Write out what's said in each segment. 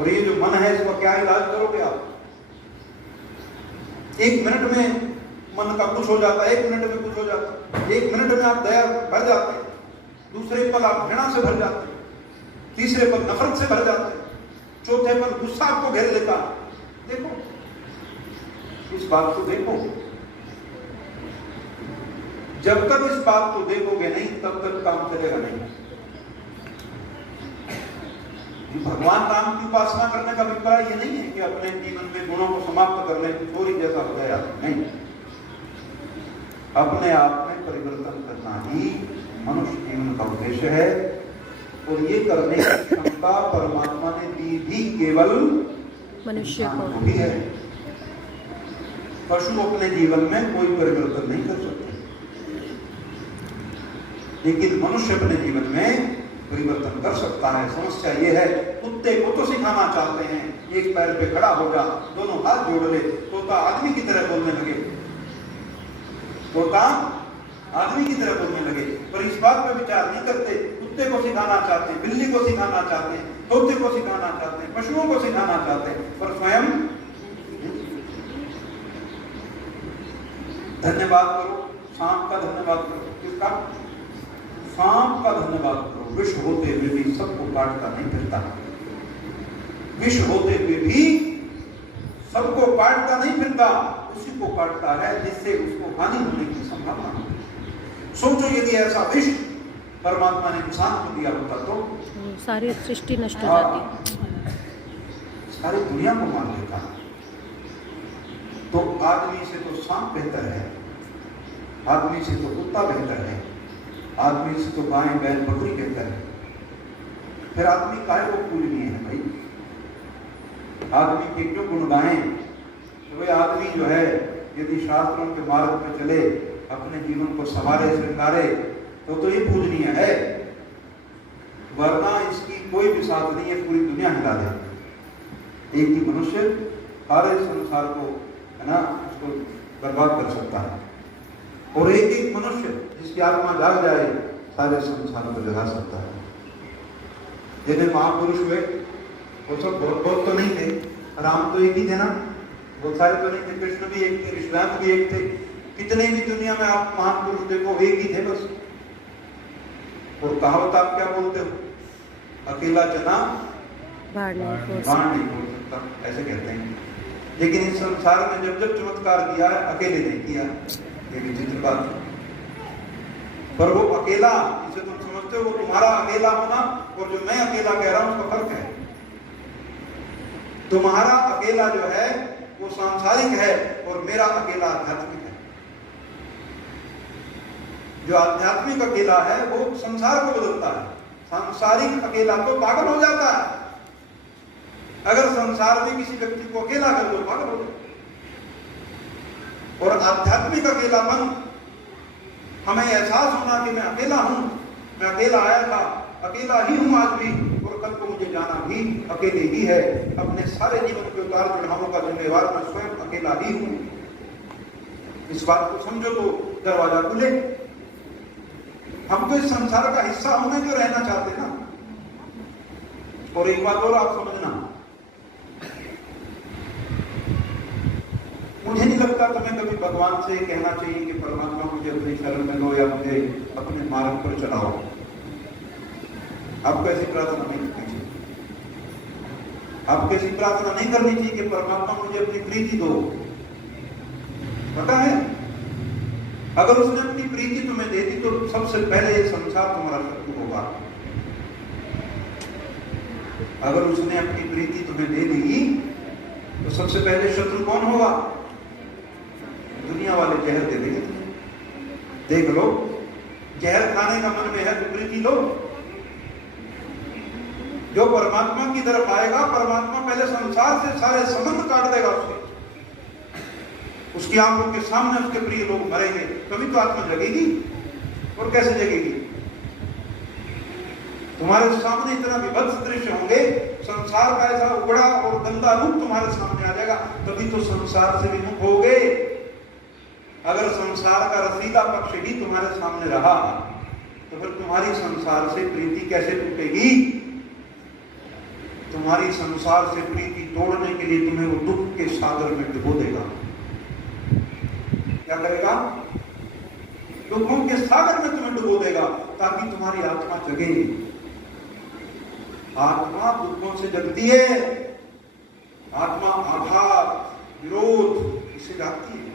और ये जो मन है इसका क्या इलाज करोगे आप? एक मिनट में मन का कुछ हो जाता है, एक मिनट में कुछ हो जाता है, एक मिनट में आप दया भर जाते हैं, दूसरे पल आप घृणा से भर जाते हैं, तीसरे पल नफरत से भर जाते हैं, चौथे पल गुस्सा आपको घेर लेता है। देखो, इस बात को देखो। जब तक इस बात को देखोगे नहीं तब तक काम चलेगा नहीं। भगवान राम की उपासना करने का अभिप्राय ये नहीं है कि अपने जीवन में गुणों को समाप्त कर ले, चोरी जैसा हो गया, नहीं। अपने आप में परिवर्तन करना ही मनुष्य जीवन का उद्देश्य है। और ये करने की क्षमता परमात्मा ने दी भी केवल मनुष्य को ही है। पशु अपने जीवन में कोई परिवर्तन नहीं कर सकते, लेकिन मनुष्य अपने जीवन में परिवर्तन कर सकता है। समस्या ये है, कुत्ते को तो सिखाना चाहते हैं, एक पैर पे खड़ा हो जा, दोनों हाथ जोड़ ले, तोता आदमी की तरह बोलने लगे, तोता आदमी की तरह बोलने लगे, पर इस बात पर विचार नहीं करते। कुत्ते को सिखाना चाहते हैं, बिल्ली को सिखाना चाहते हैं, तोते को सिखाना चाहते हैं, पशुओं को सिखाना चाहते हैं, पर स्वयं धन्यवाद करो, सांप का धन्यवाद करो। किसका? सांप का धन्यवाद करो। विष होते हुए भी सबको काटता नहीं फिरता, विष होते हुए भी सबको काटता नहीं फिरता, उसी को काटता है जिससे उसको हानि होने की संभावना है। सोचो, यदि ऐसा विष परमात्मा ने किसान को दिया होता तो सारी सृष्टि नष्ट हो जाती, सारी दुनिया को मार देता। तो आदमी से तो सांप बेहतर है, आदमी से तो कुत्ता बेहतर है, आदमी से तो गाय बैल बकरी बेहतर है। फिर आदमी काहे को पूजनीय है भाई? आदमी के क्यों गुण गाएं? तो भाई आदमी जो है यदि शास्त्रों के मार्ग पर चले, अपने जीवन को संवारे श्रृंगारे, तो ये पूजनीय है, वरना इसकी कोई भी साथ नहीं है, पूरी दुनिया हिला दे। एक ही मनुष्य सारे संसार को, है ना, उसको बर्बाद कर सकता है। और एक एक मनुष्य जिसकी आत्मा जाग जाए सारे संसार को जगा सकता है। जितने महापुरुष हुए वो सब बहुत तो नहीं थे, राम तो एक ही थे ना, बहुत सारे तो नहीं थे, कृष्ण भी एक थे, विश्वाम भी एक थे, कितने भी दुनिया में आप महापुरुष देखो एक ही थे बस। और कहावत आप क्या बोलते हो? अकेला चना बाढ़ नहीं खोल सकता, ऐसे कहते हैं। लेकिन इस संसार में जब जब चमत्कार किया है, अकेले नहीं किया, ये विचित्र बात है। पर वो अकेला जिसे तुम समझते हो, वो तुम्हारा अकेला होना और जो मैं अकेला कह रहा हूं उसका फर्क है। तुम्हारा अकेला जो है वो सांसारिक है और मेरा अकेला आध्यात्मिक है। जो आध्यात्मिक अकेला है वो संसार को बदलता है, सांसारिक अकेला तो पागल हो जाता है। अगर संसार में किसी व्यक्ति को अकेला कर दो, पागल हो जाए। और आध्यात्मिक अकेलापन, हमें एहसास होना कि मैं अकेला हूं, मैं अकेला आया था, अकेला ही हूं आज भी, और कल को मुझे जाना भी अकेले ही है। अपने सारे जीवन के उतार चढ़ावों का जिम्मेवार मैं स्वयं अकेला ही हूं। इस बात को समझो तो दरवाजा खुले। हम तो इस संसार का हिस्सा होने जो रहना चाहते ना। और एक बात और आप समझना, मुझे नहीं लगता तुम्हें कभी भगवान से कहना चाहिए कि परमात्मा मुझे अपनी शरण में लो या मुझे अपने मार्ग पर चलाओ। आपको ऐसी प्रार्थना नहीं करनी चाहिए। आपको ऐसी प्रार्थना नहीं करनी चाहिए कि परमात्मा मुझे अपनी प्रीति दो। पता है, अगर उसने अपनी प्रीति तुम्हें दे दी तो सबसे पहले ये संसार तुम्हारा शत्रु होगा। अगर उसने अपनी प्रीति तुम्हें दे दी तो सबसे पहले शत्रु कौन होगा? दुनिया वाले जहर दे देंगे। देख लो, जहर खाने का मन में है तो प्रीति लो। जो परमात्मा की तरफ आएगा, परमात्मा पहले संसार से सारे संबंध काट देगा उसकी आंखों के सामने उसके प्रिय लोग मरेंगे, तभी तो आत्मा जगेगी। और कैसे जगेगी? तुम्हारे सामने इतना विभत्स दृश्य होंगे, संसार का ऐसा उबड़ा और गंदा रूप तुम्हारे सामने आ जाएगा, तभी तो संसार से विमुख होगे। अगर संसार का रसीला पक्ष ही तुम्हारे सामने रहा तो फिर तुम्हारी संसार से प्रीति कैसे टूटेगी? तुम्हारी संसार से प्रीति तोड़ने के लिए तुम्हें वो दुख के सागर में डुबो देगा। क्या करेगा? दुखों के सागर में तुम्हें डुबो देगा ताकि तुम्हारी आत्मा जगे। आत्मा दुखों से जगती है। आत्मा आघात, विरोध इससे जागती है।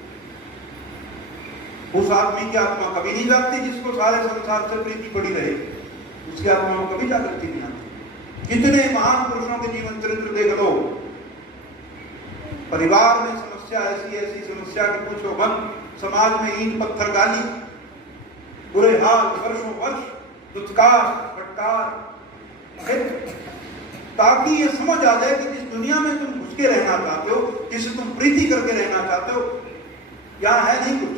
उस आदमी की आत्मा कभी नहीं जागती जिसको सारे संसार से प्रीति पड़ी रहे, उसकी आत्मा में कभी जागृति नहीं आती। कितने महान पुरुषों के जीवन चरित्र देख लो, परिवार में समस्या ऐसी ऐसी समस्या कि पूछो मत, समाज में ईंट पत्थर गाली, बुरे हाल, वर्षों वर्ष दुत्कार फटकार, ताकि ये समझ आ जाए कि जिस दुनिया में तुम घुस के रहना चाहते हो, जिसे तुम प्रीति करके रहना चाहते हो, यहाँ है नहीं कुछ,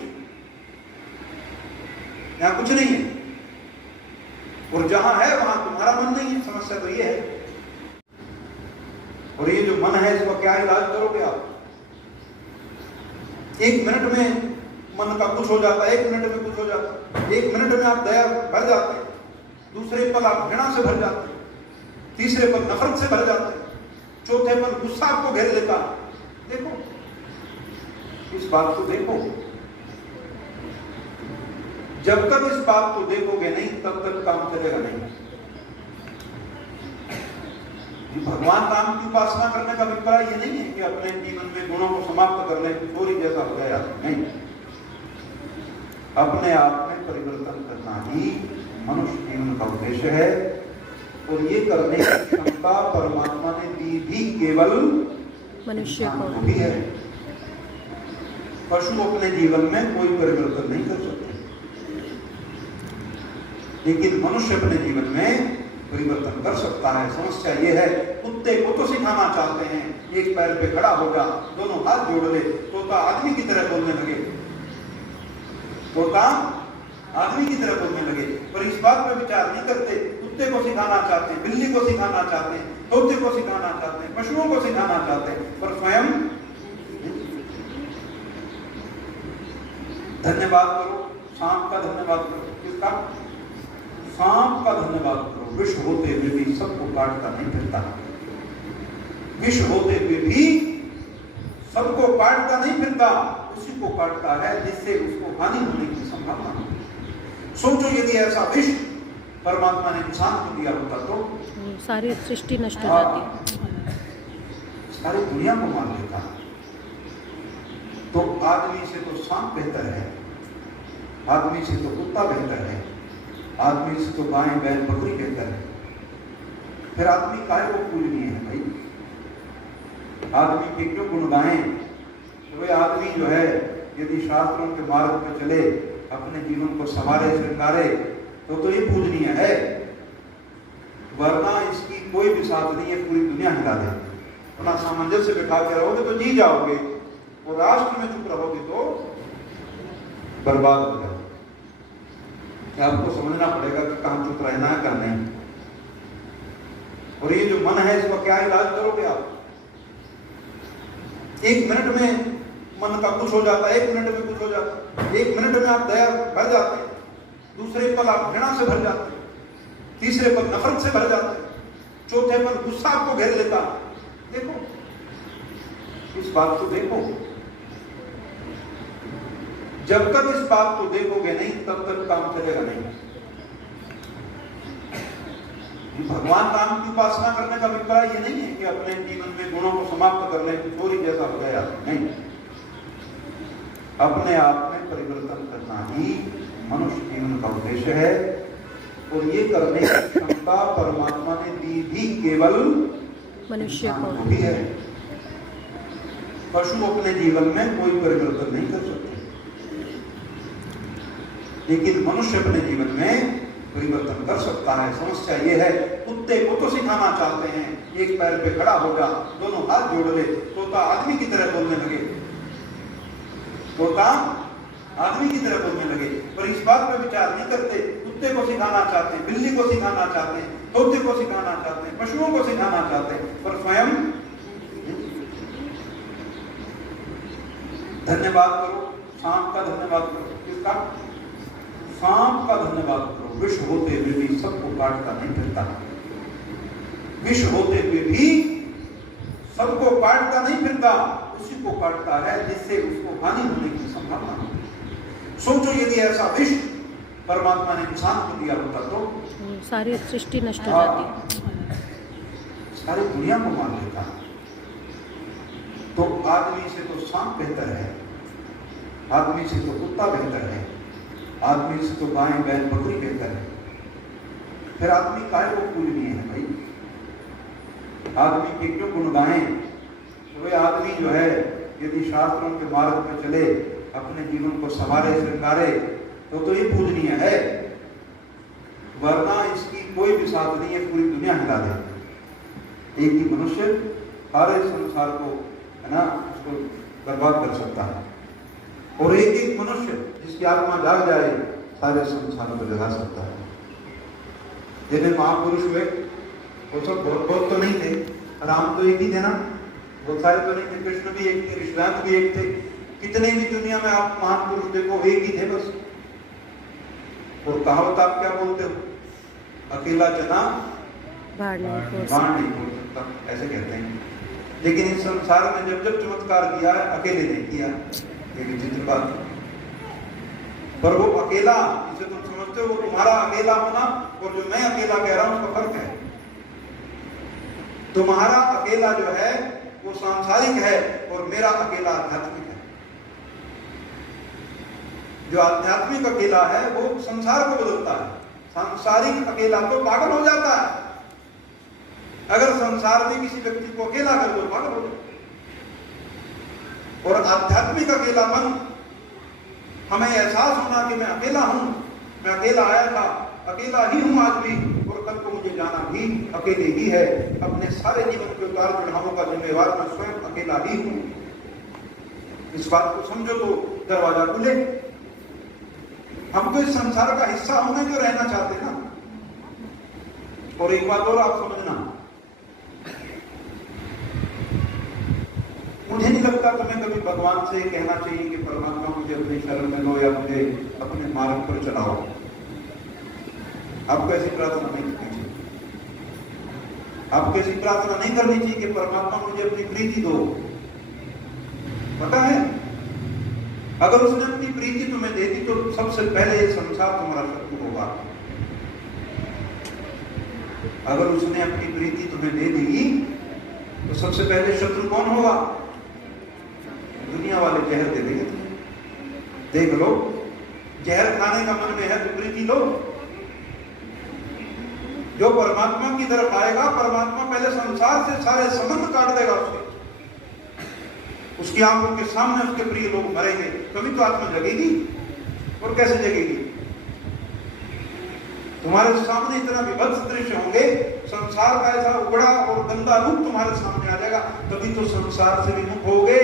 यहाँ कुछ नहीं है। और जहां है वहां तुम्हारा मन नहीं है। समस्या तो ये है। और ये जो मन है इसका क्या इलाज करोगे आप? एक मिनट में मन का कुछ हो जाता है, एक मिनट में कुछ हो जाता है, एक मिनट में आप दया भर जाते हैं, दूसरे पल आप घृणा से भर जाते हैं, तीसरे पल नफरत से भर जाते हैं, चौथे पल गुस्सा आपको घेर लेता है। देखो, इस बात को देखो। जब तक इस बात को देखोगे नहीं तब तक काम चलेगा नहीं। भगवान राम की उपासना करने का अभिप्राय ये नहीं है कि अपने जीवन में गुणों को समाप्त कर ले, चोरी जैसा हो गया, नहीं। अपने आप में परिवर्तन करना ही मनुष्य जीवन का उद्देश्य है। और ये करने की क्षमता परमात्मा ने दी भी केवल मनुष्य को भी है। पशु अपने जीवन में कोई परिवर्तन नहीं कर सकते, लेकिन मनुष्य अपने जीवन में परिवर्तन कर सकता है। समस्या ये है, कुत्ते को तो सिखाना चाहते हैं, एक पैर पे खड़ा हो जा, दोनों हाथ जोड़ ले, तोता आदमी की तरह बोलने लगे, तोता आदमी की तरह बोलने लगे, पर इस बात पर विचार नहीं करते। कुत्ते को सिखाना चाहते हैं, बिल्ली को सिखाना चाहते हैं, तोते को सिखाना चाहते हैं, पशुओं को सिखाना चाहते हैं, पर स्वयं धन्यवाद करो, सांप का धन्यवाद करो। किसका? सांप का धन्यवाद करो। विष होते हुए भी सबको काटता नहीं फिरता, विष होते हुए भी सबको काटता नहीं फिरता, उसी को काटता है जिससे उसको हानि होने की संभावना है। सोचो, यदि ऐसा विष परमात्मा ने इंसान को दिया होता तो सारी सृष्टि नष्ट हो जाती, सारी दुनिया को मार देता। तो आदमी से तो सांप बेहतर है, आदमी से तो कुत्ता बेहतर है, आदमी से तो गाय बैल बकरी बेहतर है। फिर आदमी काहे को पूजनीय है भाई? आदमी के क्यों गुण गाएं? तो वे आदमी जो है यदि शास्त्रों के मार्ग पर चले, अपने जीवन को संवारे श्रृंगारे, तो ये पूजनीय है, वरना इसकी कोई भी साथ नहीं है। पूरी दुनिया हिला दे। अपना सामंजस्य बिठा के रहोगे तो जी जाओगे, और राष्ट्र में चुप रहोगे तो बर्बाद हो जाओगे। आपको समझना पड़ेगा कि कहां चुप रहना है, कहां नहीं। और ये जो मन है इसका क्या इलाज करोगे आप? एक मिनट में मन का कुछ हो जाता है, एक मिनट में कुछ हो जाता है, एक मिनट में आप दया भर जाते हैं, दूसरे पल आप घृणा से भर जाते हैं, तीसरे पल नफरत से भर जाते हैं, चौथे पल गुस्सा आपको घेर लेता है। देखो, इस बात को देखो। जब तक इस बात को देखोगे नहीं तब तक काम चलेगा नहीं। भगवान राम की उपासना करने का अभिप्राय ये नहीं है कि अपने जीवन में गुणों को समाप्त कर ले, चोरी जैसा हो गया, नहीं। अपने आप में परिवर्तन करना ही मनुष्य जीवन का उद्देश्य है। और ये करने की क्षमता परमात्मा ने दी भी केवल मनुष्य को भी है। पशु अपने जीवन में कोई परिवर्तन नहीं कर सकते, लेकिन मनुष्य अपने जीवन में परिवर्तन कर सकता है। समस्या ये है, कुत्ते को तो सिखाना चाहते हैं, एक पैर पे खड़ा हो जा, दोनों हाथ जोड़ ले, तोता आदमी की तरह बोलने लगे, तोता आदमी की तरह बोलने लगे, पर इस बात पर विचार नहीं करते। कुत्ते को सिखाना चाहते हैं, बिल्ली को सिखाना चाहते हैं, तोते को सिखाना चाहते हैं, पशुओं को सिखाना चाहते हैं, पर स्वयं धन्यवाद करो, सांप का धन्यवाद करो। किसका? सांप का धन्यवाद करो। विष होते हुए भी सबको काटता नहीं फिरता, विष होते हुए भी सबको काटता नहीं फिरता, उसी को काटता है जिससे उसको हानि होने की संभावना होती है। सोचो यदि ऐसा विष परमात्मा ने इंसान को दिया होता तो सारी सृष्टि नष्ट हो जाती। सारी दुनिया को मार देता। तो आदमी से तो सांप बेहतर है, आदमी से तो कुत्ता बेहतर है, आदमी से तो गाय बैल बकरी बेहतर है। फिर आदमी काय को पूजनीय है भाई? आदमी के क्यों गुण गाएं? तो वे आदमी जो है यदि शास्त्रों के मार्ग पर चले, अपने जीवन को संवारे श्रृंगारे, तो ये पूजनीय है, वरना इसकी कोई भी साथ नहीं है, पूरी दुनिया हिला दे। एक ही मनुष्य सारे संसार को, है ना, उसको बर्बाद कर सकता है। और एक एक मनुष्य जिसकी आत्मा जाग जाए सारे संसार को जगा सकता है। जिन्हें महापुरुष हुए वो सब बहुत तो नहीं थे, राम तो एक ही थे ना, बहुत सारे तो नहीं थे, कृष्ण भी एक थे, विश्वामित्र भी एक थे, कितने भी दुनिया में आप महान पुरुष देखो एक ही थे बस। और कहावत आप क्या बोलते हो? अकेला जना बाढ़ नहीं फोड़ सकता, ऐसे कहते हैं। लेकिन इस संसार में जब जब चमत्कार किया है, अकेले नहीं किया, ये विचित्र बात है। पर वो अकेला जिसे तुम समझते हो, वो तुम्हारा अकेला होना और जो मैं अकेला कह रहा हूं उसका फर्क है। तुम्हारा अकेला जो है वो सांसारिक है और मेरा अकेला आध्यात्मिक है। जो आध्यात्मिक अकेला है वो संसार को बदलता है, सांसारिक अकेला तो पागल हो जाता है। अगर संसार में किसी व्यक्ति को अकेला कर दो पागल हो जाए। और आध्यात्मिक अकेलापन हमें एहसास होना कि मैं अकेला हूं, मैं अकेला आया था, अकेला ही हूं आज भी, और कल को मुझे जाना भी अकेले ही है। अपने सारे जीवन के उतार चढ़ावों का जिम्मेवार मैं स्वयं अकेला ही हूं। इस बात को समझो तो दरवाजा खुले। हम तो इस संसार का हिस्सा होने जो रहना चाहते ना। और एक बात और आप समझना, मुझे नहीं लगता तुम्हें कभी भगवान से कहना चाहिए कि परमात्मा मुझे अपनी शरण में लो या मुझे अपने मार्ग पर चलाओ। आपको ऐसी प्रार्थना नहीं करनी चाहिए। आपको ऐसी प्रार्थना नहीं करनी चाहिए कि परमात्मा मुझे अपनी प्रीति दो। पता है, अगर उसने अपनी प्रीति तुम्हें दे दी तो सबसे पहले ये संसार तुम्हारा शत्रु होगा। अगर उसने अपनी प्रीति तुम्हें दे दी तो सबसे पहले शत्रु कौन होगा? दुनिया वाले जहर दे देंगे। देख लो, जहर खाने का मन में है तो प्रीति लो। जो परमात्मा की तरफ आएगा, परमात्मा पहले संसार से सारे संबंध काट देगा उसकी आंखों के सामने उसके प्रिय लोग मरेंगे, तभी तो आत्मा जगेगी। और कैसे जगेगी? तुम्हारे सामने इतना विभत्स दृश्य होंगे, संसार का ऐसा उबड़ा और गंदा रूप तुम्हारे सामने आ जाएगा, तभी तो संसार से विमुख होगे।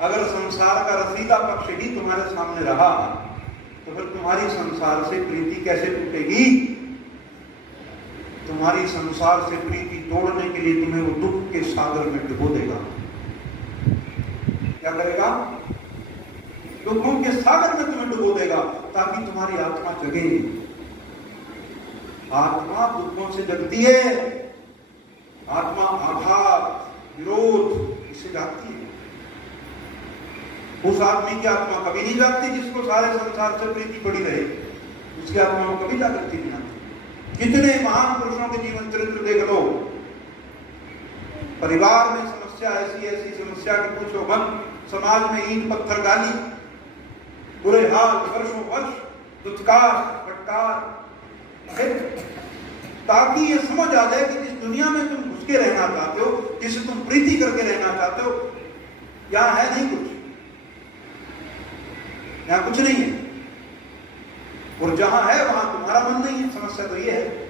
अगर संसार का रसीला पक्ष ही तुम्हारे सामने रहा तो फिर तुम्हारी संसार से प्रीति कैसे टूटेगी? तुम्हारी संसार से प्रीति तोड़ने के लिए तुम्हें वो दुख के सागर में डुबो देगा। क्या करेगा? दुखों के सागर में तुम्हें डुबो देगा ताकि तुम्हारी आत्मा जगे। आत्मा दुखों से जगती है, आत्मा आघात विरोध इससे जागती है। उस आदमी की आत्मा कभी नहीं जागती जिसको सारे संसार से प्रीति पड़ी रहे, उसकी आत्मा को कभी जागृति नहीं आती। कितने महान पुरुषों के जीवन चरित्र देख लो। परिवार में समस्या ऐसी ऐसी समस्या कि पूछो मत, समाज में ईंट पत्थर गाली, बुरे हाल, वर्षों वर्ष दुत्कार फटकार, ताकि ये समझ आ जाए कि जिस दुनिया में तुम घुस के रहना चाहते हो, जिसे तुम प्रीति करके रहना चाहते हो, यहाँ है नहीं कुछ, यहाँ कुछ नहीं है। और जहां है वहां तुम्हारा मन नहीं है। समस्या तो ये है।